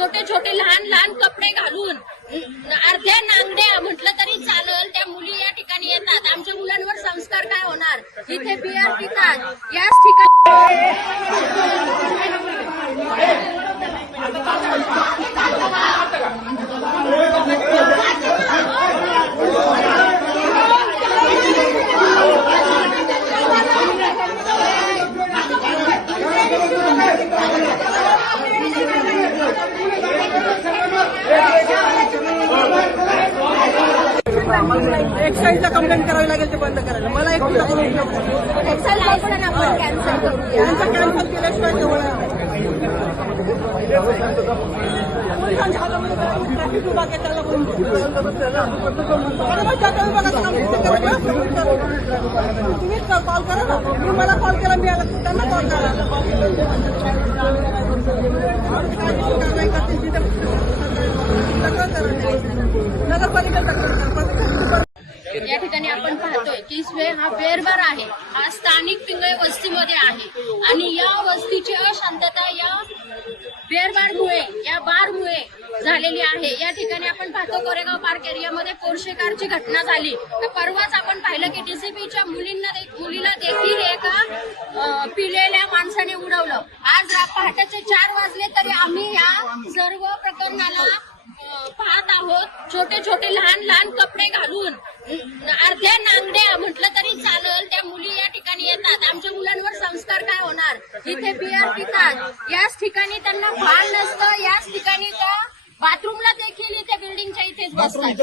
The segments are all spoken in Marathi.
छोटे छोटे लहान लहान कपडे घालून अर्ध्या नांगड्या म्हटलं तरी चालेल त्या मुली या ठिकाणी येतात. आमच्या मुलांवर संस्कार काय होणार? इथे बियर पितात. याच ठिकाणी एक्साईजला कंप्लेंट करावी लागेल ते बंद करायला. मला एक उपयोग करून आपण कॅन्सल कॅन्सल केल्याशिवाय ट्रॅफिक त्याला. तुम्हीच कॉल करा ना. मी मला कॉल केला मी आला. त्यांना कॉल करा कारवाई करतील तिथे तक्रार करा नगरपालिका तक्रार करा या ठिकाणी आपण पाहतोय की स्वे हा बेरबार आहे. हा स्थानिक पिंगळे वस्तीमध्ये आहे. आणि या वस्तीची अशांतता या बेरबारमुळे या बारमुळे झालेली आहे. या ठिकाणी आपण पाहतो कोरेगाव पार्क एरियामध्ये पोर्शे कारची घटना झाली. तर परवाच आपण पाहिलं की डीसीपीच्या मुलींना मुलीला देखील एका पिलेल्या माणसाने उडवलं. आज पहाटेचे चार वाजले तरी आम्ही या सर्व प्रकरणाला पाहत आहोत. छोटे छोटे लहान लहान कपडे घालून अर्ध्या नांगड्या म्हटलं तरी चालल. त्या मुली या ठिकाणी येतात. आमच्या मुलांवर संस्कार काय होणार? इथे बियर पितात. याच ठिकाणी त्यांना भान नसतं. याच ठिकाणी त्या बाथरूमला देखील इथे बिल्डिंगच्या इथेच बसतात.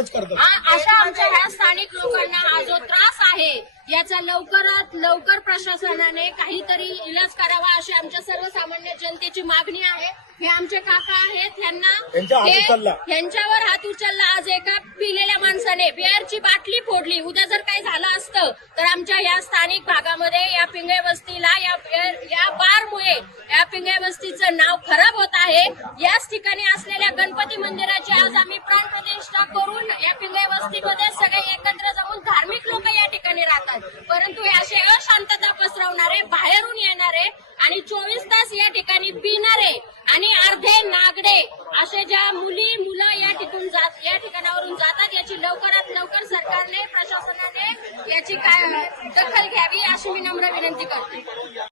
अशा आमच्या ह्या स्थानिक लोकांना हा जो त्रास आहे याचा लवकरात लवकर प्रशासनाने काहीतरी इलाज करावा अशी आमच्या सर्वसामान्य जनतेची मागणी आहे. हे आमचे काका आहेत यांचा यांना हात हे- उचलला. यांच्यावर हात उचलला. आज एका पिलेल्या माणसाने बिअरची बाटली फोडली. उद्या जर काही झालं असतं तर आमच्या या स्थानिक भागामध्ये या पिंगळे वस्तीला या beer- या बारमुळे या पिंगळे वस्तीचं नाव खराब होत आहे. याच ठिकाणी असलेल्या गणपती मंदिराची आज आम्ही प्राण प्रतिष्ठा करून या पिंगळे वस्तीमध्ये सगळे एकत्र जमून धार्मिक लोक या ठिकाणी राहतात. परंतु हे असे अशांतता पसरवणारे बाहेरून येणारे आणि चोवीस तास या ठिकाणी पिणारे आणि अर्धे नागडे असे ज्या मुली मुलं या ठिकून जात या ठिकाणावरून जातात याची लवकरात लवकर सरकारने प्रशासनाने याची काय दखल घ्यावी अशी मी नम्र विनंती करते.